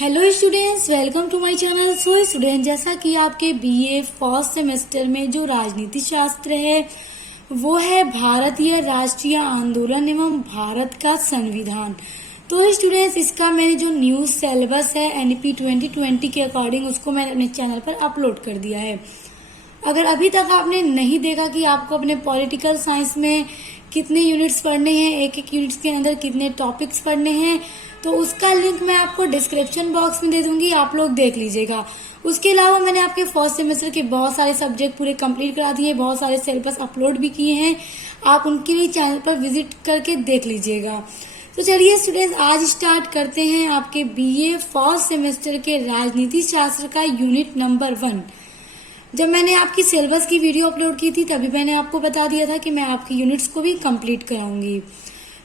Hello students, welcome to my channel. So student, जैसा कि आपके बीए फर्स्ट सेमेस्टर में जो राजनीति शास्त्र है वो है भारतीय राष्ट्रीय आंदोलन एवं भारत का संविधान। तो स्टूडेंट्स, इसका मैंने जो न्यू सिलेबस है एनईपी 2020 के अकॉर्डिंग उसको मैंने अपने चैनल पर अपलोड कर दिया है। अगर अभी तक आपने नहीं देखा कि आपको अपने पॉलिटिकल साइंस में कितने यूनिट्स पढ़ने हैं, एक एक यूनिट्स के अंदर कितने टॉपिक्स पढ़ने हैं, तो उसका लिंक मैं आपको डिस्क्रिप्शन बॉक्स में दे दूंगी, आप लोग देख लीजिएगा। उसके अलावा मैंने आपके फर्स्ट सेमेस्टर के बहुत सारे सब्जेक्ट पूरे कंप्लीट करा दिए, बहुत सारे सिलेबस अपलोड भी किए हैं, आप उनके लिए चैनल पर विजिट करके देख लीजिएगा। तो चलिए स्टूडेंट्स, आज स्टार्ट करते हैं आपके बीए फर्स्ट सेमेस्टर के राजनीति शास्त्र का यूनिट नंबर 1। जब मैंने आपकी सिलेबस की वीडियो अपलोड की थी तभी मैंने आपको बता दिया था कि मैं आपकी यूनिट्स को भी कंप्लीट कराऊंगी।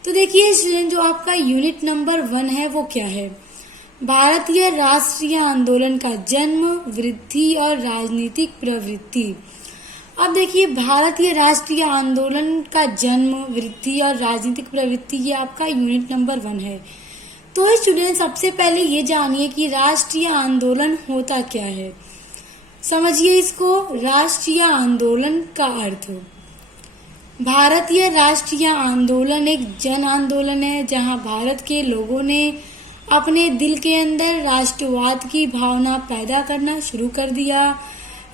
तो देखिए स्टूडेंट, जो आपका यूनिट नंबर 1 है वो क्या है? भारतीय राष्ट्रीय आंदोलन का जन्म, वृद्धि और राजनीतिक प्रवृत्ति। अब देखिए, भारतीय राष्ट्रीय आंदोलन का जन्म, वृद्धि और राजनीतिक प्रवृत्ति, ये आपका यूनिट नंबर 1 है। तो स्टूडेंट, सबसे पहले ये जानिए कि राष्ट्रीय आंदोलन होता क्या है। समझिए इसको। राष्ट्रीय आंदोलन का अर्थ, भारतीय राष्ट्रीय आंदोलन एक जन आंदोलन है जहां भारत के लोगों ने अपने दिल के अंदर राष्ट्रवाद की भावना पैदा करना शुरू कर दिया।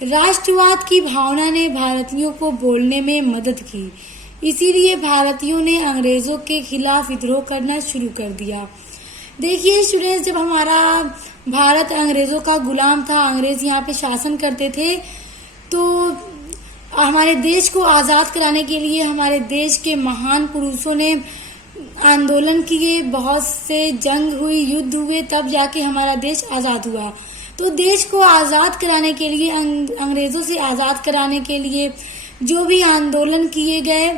राष्ट्रवाद की भावना ने भारतीयों को बोलने में मदद की, इसीलिए भारतीयों ने अंग्रेजों के खिलाफ विद्रोह करना शुरू कर दिया। देखिए स्टूडेंट्स, जब हमारा भारत अंग्रेजों का गुलाम था, अंग्रेज यहाँ पे शासन करते थे, तो हमारे देश को आजाद कराने के लिए हमारे देश के महान पुरुषों ने आंदोलन किए, बहुत से जंग हुई, युद्ध हुए, तब जाके हमारा देश आजाद हुआ। तो देश को आजाद कराने के लिए, अंग्रेजों से आजाद कराने के लिए जो भी आंदोलन किए गए,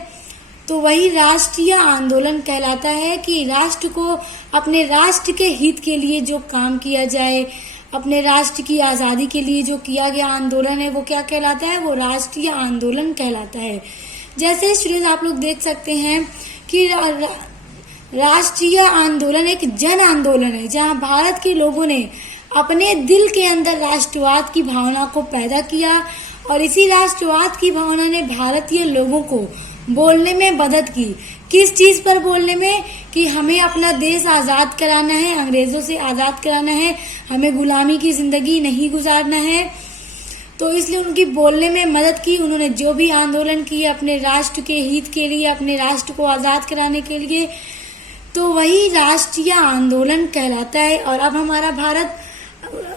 तो वही राष्ट्रीय आंदोलन कहलाता है कि राष्ट्र को, अपने राष्ट्र के हित के लिए जो काम किया जाए, अपने राष्ट्र की आजादी के लिए जो किया गया आंदोलन है वो क्या कहलाता है? वो राष्ट्रीय आंदोलन कहलाता है। जैसे स्टूडेंट, आप लोग देख सकते हैं कि राष्ट्रीय आंदोलन एक जन आंदोलन है जहां भारत के लोगों ने अपने दिल के अंदर राष्ट्रवाद की भावना को पैदा किया, और इसी राष्ट्रवाद की भावना ने भारतीय लोगों को बोलने में मदद की। किस चीज पर बोलने में? कि हमें अपना देश आजाद कराना है, अंग्रेजों से आजाद कराना है, हमें गुलामी की जिंदगी नहीं गुजारना है। तो इसलिए उनकी बोलने में मदद की। उन्होंने जो भी आंदोलन किए अपने राष्ट्र के हित के लिए, अपने राष्ट्र को आजाद कराने के लिए, तो वही राष्ट्रीय आंदोलन कहलाता है। और अब हमारा भारत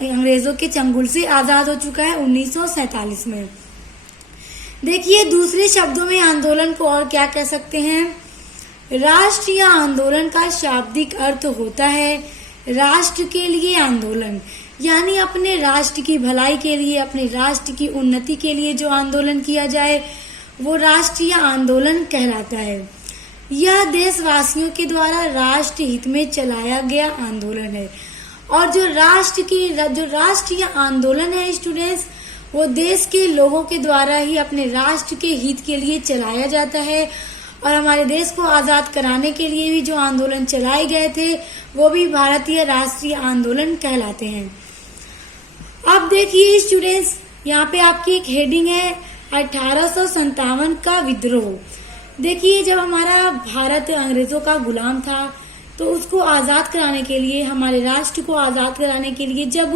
अंग्रेजों के चंगुल से आजाद हो चुका है 1947 में। देखिए, दूसरे शब्दों में आंदोलन को और क्या कह सकते हैं? राष्ट्रीय आंदोलन का शाब्दिक अर्थ होता है राष्ट्र के लिए आंदोलन, यानी अपने राष्ट्र की भलाई के लिए, अपने राष्ट्र की उन्नति के लिए जो आंदोलन किया जाए वो राष्ट्रीय आंदोलन कहलाता है। यह देशवासियों के द्वारा राष्ट्र हित में चलाया गया आंदोलन है। और जो राष्ट्रीय आंदोलन है स्टूडेंट्स, वो देश के लोगों के द्वारा ही अपने राष्ट्र के हित के लिए चलाया जाता है। और हमारे देश को आजाद कराने के लिए भी जो आंदोलन चलाए गए थे वो भी भारतीय राष्ट्रीय आंदोलन कहलाते हैं। अब देखिए स्टूडेंट्स, यहाँ पे आपकी एक हेडिंग है 1857 का विद्रोह। देखिए, जब हमारा भारत अंग्रेजों का गुलाम था तो उसको आजाद कराने के लिए, हमारे राष्ट्र को आजाद कराने के लिए जब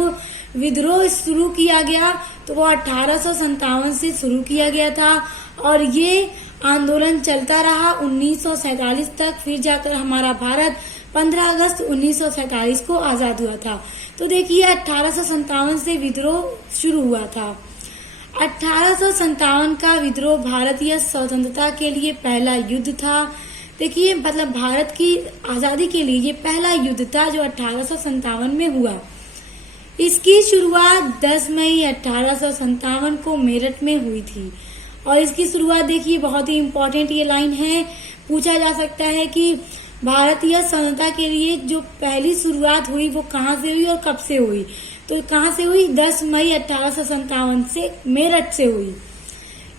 विद्रोह शुरू किया गया तो वो 1857 से शुरू किया गया था, और ये आंदोलन चलता रहा 1947 तक। फिर जाकर हमारा भारत 15 अगस्त 1947 को आजाद हुआ था। तो देखिए, 1857 से विद्रोह शुरू हुआ था। 1857 का विद्रोह भारतीय स्वतंत्रता के लिए पहला युद्ध था। देखिए, मतलब भारत की आजादी के लिए ये पहला युद्ध था जो 1857 में हुआ। इसकी शुरुआत 10 मई 1857 को मेरठ में हुई थी। और इसकी शुरुआत देखिए, बहुत ही इम्पोर्टेंट ये लाइन है, पूछा जा सकता है कि भारतीय स्वतंत्रता के लिए जो पहली शुरुआत हुई वो कहाँ से हुई और कब से हुई? तो कहाँ से हुई? 10 मई 1857 से मेरठ से हुई।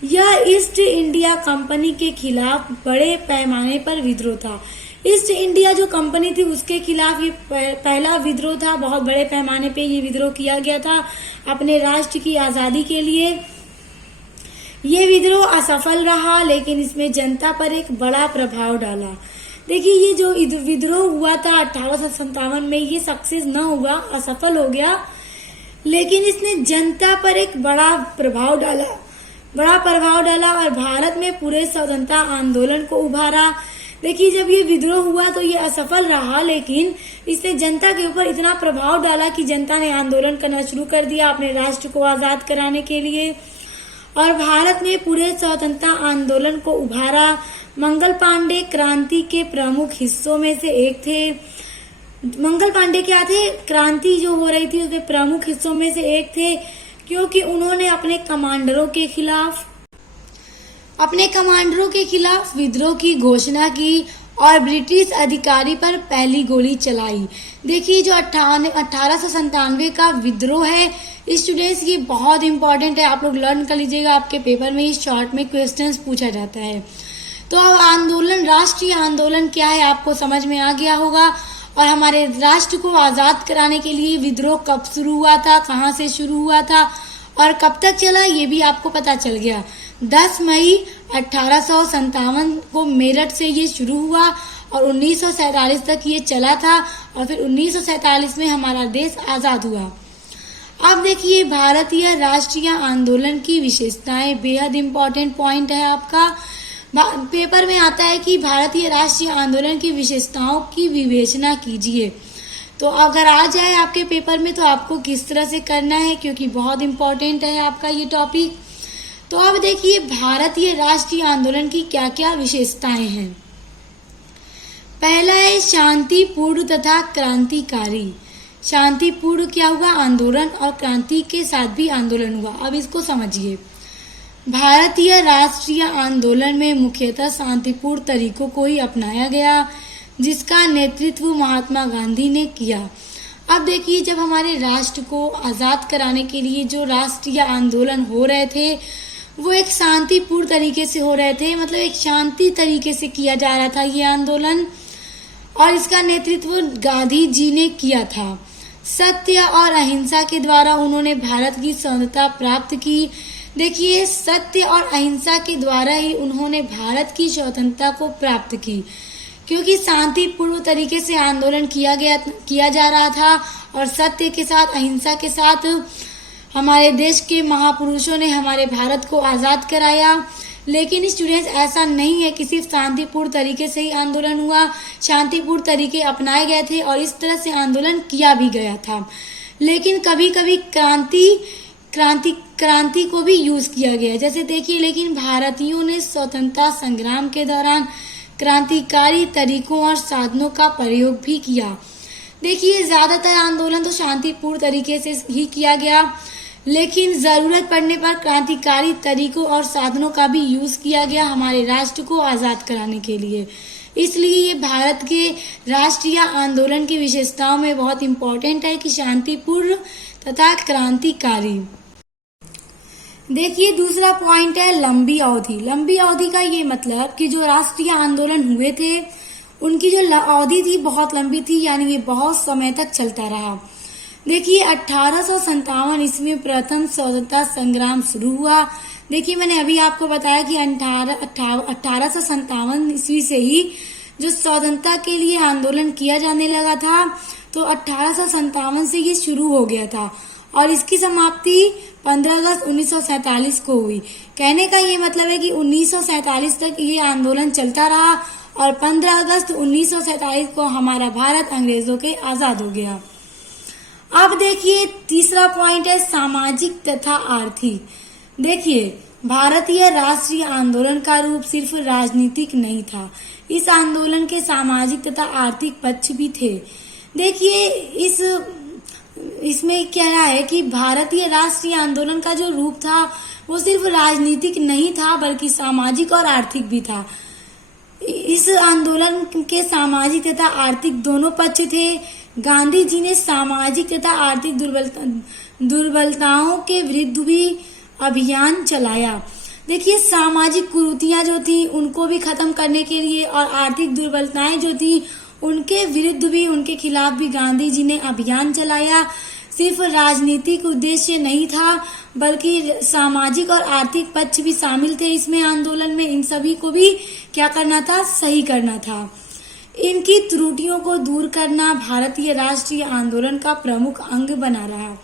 यह ईस्ट इंडिया कंपनी के खिलाफ बड़े पैमाने पर विद्रोह था। ईस्ट इंडिया जो कंपनी थी उसके खिलाफ ये पहला विद्रोह था। बहुत बड़े पैमाने पे ये विद्रोह किया गया था अपने राष्ट्र की आजादी के लिए। ये विद्रोह असफल रहा, लेकिन इसमें जनता पर एक बड़ा प्रभाव डाला। देखिए, ये जो विद्रोह हुआ था 1857 में, ये सक्सेस न हुआ, असफल हो गया, लेकिन इसने जनता पर एक बड़ा प्रभाव डाला और भारत में पूरे स्वतंत्रता आंदोलन को उभारा। देखिए, जब ये विद्रोह हुआ तो ये असफल रहा, लेकिन इसने जनता के ऊपर इतना प्रभाव डाला कि जनता ने आंदोलन करना शुरू कर दिया अपने राष्ट्र को आजाद कराने के लिए, और भारत में पूरे स्वतंत्रता आंदोलन को उभारा। मंगल पांडे क्रांति के प्रमुख हिस्सों में से एक थे। मंगल पांडे क्या थे? क्रांति जो हो रही थी उसके प्रमुख हिस्सों में से एक थे, क्योंकि उन्होंने अपने कमांडरों के खिलाफ विद्रोह की घोषणा की और ब्रिटिश अधिकारी पर पहली गोली चलाई। देखिए, जो 1897 का विद्रोह है स्टूडेंट्स, ये बहुत इंपॉर्टेंट है, आप लोग लर्न कर लीजिएगा। आपके पेपर में इस शॉर्ट में क्वेश्चंस पूछा जाता है। तो अब आंदोलन, राष्ट्रीय आंदोलन क्या है आपको समझ में आ गया होगा, और हमारे राष्ट्र को आजाद कराने के लिए विद्रोह कब शुरू हुआ था, कहाँ से शुरू हुआ था और कब तक चला, ये भी आपको पता चल गया। 10 मई 1857 को मेरठ से ये शुरू हुआ और 1947 तक ये चला था, और फिर 1947 में हमारा देश आजाद हुआ। अब देखिए, भारतीय राष्ट्रीय आंदोलन की विशेषताएं, बेहद इंपॉर्टेंट पॉइंट है आपका। पेपर में आता है कि भारतीय राष्ट्रीय आंदोलन की विशेषताओं की विवेचना कीजिए। तो अगर आ जाए आपके पेपर में तो आपको किस तरह से करना है, क्योंकि बहुत इंपॉर्टेंट है आपका ये टॉपिक। तो अब देखिए, भारतीय राष्ट्रीय आंदोलन की क्या क्या विशेषताएं हैं। पहला है शांतिपूर्ण तथा क्रांतिकारी। शांतिपूर्ण क्या हुआ? आंदोलन, और क्रांति के साथ भी आंदोलन हुआ। अब इसको समझिए। भारतीय राष्ट्रीय आंदोलन में मुख्यतः शांतिपूर्ण तरीकों को ही अपनाया गया, जिसका नेतृत्व महात्मा गांधी ने किया। अब देखिए, जब हमारे राष्ट्र को आजाद कराने के लिए जो राष्ट्रीय आंदोलन हो रहे थे वो एक शांतिपूर्ण तरीके से हो रहे थे, मतलब एक शांति तरीके से किया जा रहा था ये आंदोलन, और इसका नेतृत्व गांधी जी ने किया था। सत्य और अहिंसा के द्वारा उन्होंने भारत की स्वतंत्रता प्राप्त की। देखिए, सत्य और अहिंसा के द्वारा ही उन्होंने भारत की स्वतंत्रता को प्राप्त की, क्योंकि शांतिपूर्ण तरीके से आंदोलन किया जा रहा था, और सत्य के साथ, अहिंसा के साथ हमारे देश के महापुरुषों ने हमारे भारत को आजाद कराया। लेकिन स्टूडेंट्स, ऐसा नहीं है कि सिर्फ शांतिपूर्ण तरीके से ही आंदोलन हुआ, शांतिपूर्ण तरीके अपनाए गए थे और इस तरह से आंदोलन किया भी गया था। लेकिन कभी कभी क्रांति को भी यूज किया गया। जैसे देखिए, लेकिन भारतीयों ने स्वतंत्रता संग्राम के दौरान क्रांतिकारी तरीकों और साधनों का प्रयोग भी किया। देखिए, ज्यादातर आंदोलन तो शांतिपूर्ण तरीके से ही किया गया, लेकिन जरूरत पड़ने पर क्रांतिकारी तरीकों और साधनों का भी यूज किया गया हमारे राष्ट्र को आजाद कराने के लिए। इसलिए ये भारत के राष्ट्रीय आंदोलन की विशेषताओं में बहुत इंपॉर्टेंट है कि शांतिपूर्ण तथा क्रांतिकारी। देखिए, दूसरा पॉइंट है लंबी अवधि। लंबी अवधि का ये मतलब कि जो राष्ट्रीय आंदोलन हुए थे उनकी जो अवधि थी बहुत लंबी थी, यानी ये बहुत समय तक चलता रहा। देखिए, 1857 ईस्वी में प्रथम स्वतंत्रता संग्राम शुरू हुआ। देखिए, मैंने अभी आपको बताया कि 1857 ईस्वी से ही जो स्वतंत्रता के लिए आंदोलन किया जाने लगा था, तो 1857 से ये शुरू हो गया था और इसकी समाप्ति 15 अगस्त 1947 को हुई। कहने का ये मतलब है कि 1947 तक ये आंदोलन चलता रहा और 15 अगस्त 1947 को हमारा भारत अंग्रेजों के आजाद हो गया। अब देखिए, तीसरा पॉइंट है सामाजिक तथा आर्थिक। देखिए, भारतीय राष्ट्रीय आंदोलन का रूप सिर्फ राजनीतिक नहीं था, इस आंदोलन के सामाजिक तथा आर्थिक पक्ष भी थे। देखिए, इसमें क्या है कि भारतीय राष्ट्रीय आंदोलन का जो रूप था वो सिर्फ राजनीतिक नहीं था बल्कि सामाजिक और आर्थिक भी था। इस आंदोलन के सामाजिक तथा आर्थिक दोनों पक्ष थे। गांधी जी ने सामाजिक तथा आर्थिक दुर्बलताओं के विरुद्ध भी अभियान चलाया। देखिए, सामाजिक कुरीतियां जो थी उनको भी खत्म करने के लिए और आर्थिक दुर्बलताएं जो थी उनके विरुद्ध भी, उनके खिलाफ भी गांधी जी ने अभियान चलाया। सिर्फ राजनीतिक उद्देश्य नहीं था बल्कि सामाजिक और आर्थिक पक्ष भी शामिल थे इसमें, आंदोलन में। इन सभी को भी क्या करना था, सही करना था। इनकी त्रुटियों को दूर करना भारतीय राष्ट्रीय आंदोलन का प्रमुख अंग बना रहा।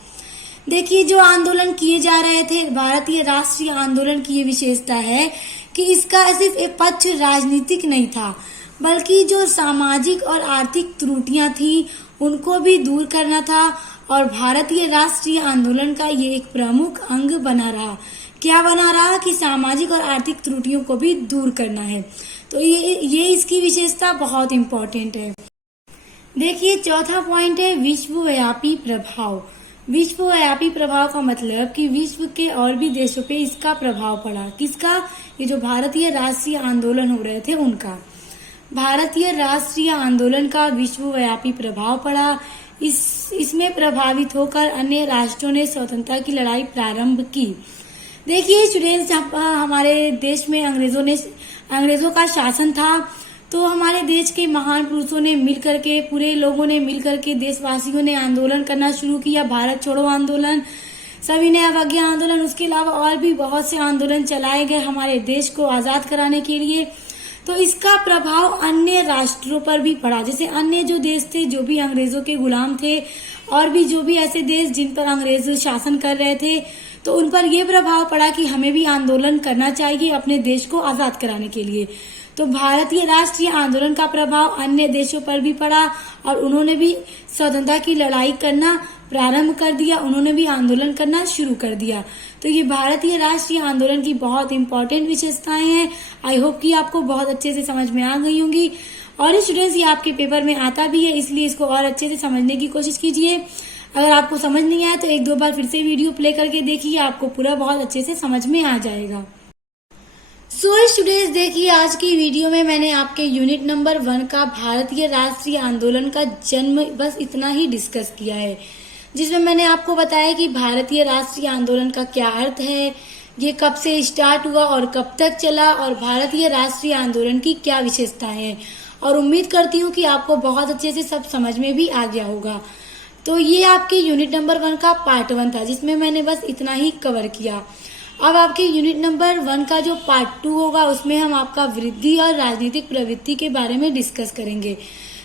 देखिए, जो आंदोलन किए जा रहे थे, भारतीय राष्ट्रीय आंदोलन की ये विशेषता है कि इसका सिर्फ एक पक्ष राजनीतिक नहीं था बल्कि जो सामाजिक और आर्थिक त्रुटियां थी उनको भी दूर करना था और भारतीय राष्ट्रीय आंदोलन का ये एक प्रमुख अंग बना रहा। क्या बना रहा कि सामाजिक और आर्थिक त्रुटियों को भी दूर करना है। तो ये इसकी विशेषता बहुत इम्पोर्टेंट है। देखिए, चौथा पॉइंट है विश्वव्यापी प्रभाव। विश्वव्यापी प्रभाव का मतलब कि विश्व के और भी देशों पे इसका प्रभाव पड़ा। किसका? ये जो भारतीय राष्ट्रीय आंदोलन हो रहे थे उनका। भारतीय राष्ट्रीय आंदोलन का विश्वव्यापी प्रभाव पड़ा। इसमें प्रभावित होकर अन्य राष्ट्रों ने स्वतंत्रता की लड़ाई प्रारंभ की। देखिए स्टूडेंट्स, हमारे देश में अंग्रेजों का शासन था, तो हमारे देश के महान पुरुषों ने मिलकर के, पूरे लोगों ने मिलकर के, देशवासियों ने आंदोलन करना शुरू किया। भारत छोड़ो आंदोलन, सभी ने अवज्ञा आंदोलन, उसके अलावा और भी बहुत से आंदोलन चलाए गए हमारे देश को आजाद कराने के लिए। तो इसका प्रभाव अन्य राष्ट्रों पर भी पड़ा। जैसे अन्य जो देश थे, जो भी अंग्रेजों के गुलाम थे, और भी जो भी ऐसे देश जिन पर अंग्रेज शासन कर रहे थे, तो उन पर यह प्रभाव पड़ा कि हमें भी आंदोलन करना चाहिए अपने देश को आजाद कराने के लिए। तो भारतीय राष्ट्रीय आंदोलन का प्रभाव अन्य देशों पर भी पड़ा और उन्होंने भी स्वतंत्रता की लड़ाई करना प्रारंभ कर दिया, उन्होंने भी आंदोलन करना शुरू कर दिया। तो ये भारतीय राष्ट्रीय आंदोलन की बहुत इंपॉर्टेंट विशेषताएं हैं। आई होप कि आपको बहुत अच्छे से समझ में आ गई होंगी। और स्टूडेंट्स, ये आपके पेपर में आता भी है, इसलिए इसको और अच्छे से समझने की कोशिश कीजिए। अगर आपको समझ नहीं आया तो एक दो बार फिर से वीडियो प्ले करके देखिए, आपको पूरा बहुत अच्छे से समझ में आ जाएगा। सो स्टूडेंट्स, देखिए आज की वीडियो में मैंने आपके यूनिट नंबर 1 का भारतीय राष्ट्रीय आंदोलन का जन्म बस इतना ही डिस्कस किया है, जिसमें मैंने आपको बताया कि भारतीय राष्ट्रीय आंदोलन का क्या अर्थ है, ये कब से स्टार्ट हुआ और कब तक चला, और भारतीय राष्ट्रीय आंदोलन की क्या विशेषताएं हैं। और उम्मीद करती हूँ कि आपको बहुत अच्छे से सब समझ में भी आ गया होगा। तो ये आपके यूनिट नंबर 1 का पार्ट 1 था, जिसमें मैंने बस इतना ही कवर किया। अब आपके यूनिट नंबर 1 का जो पार्ट 2 होगा, उसमें हम आपका वृद्धि और राजनीतिक प्रवृत्ति के बारे में डिस्कस करेंगे।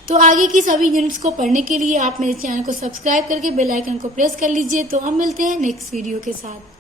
तो आगे की सभी यूनिट्स को पढ़ने के लिए आप मेरे चैनल को सब्सक्राइब करके बेल आइकन को प्रेस कर लीजिए। तो हम मिलते हैं नेक्स्ट वीडियो के साथ।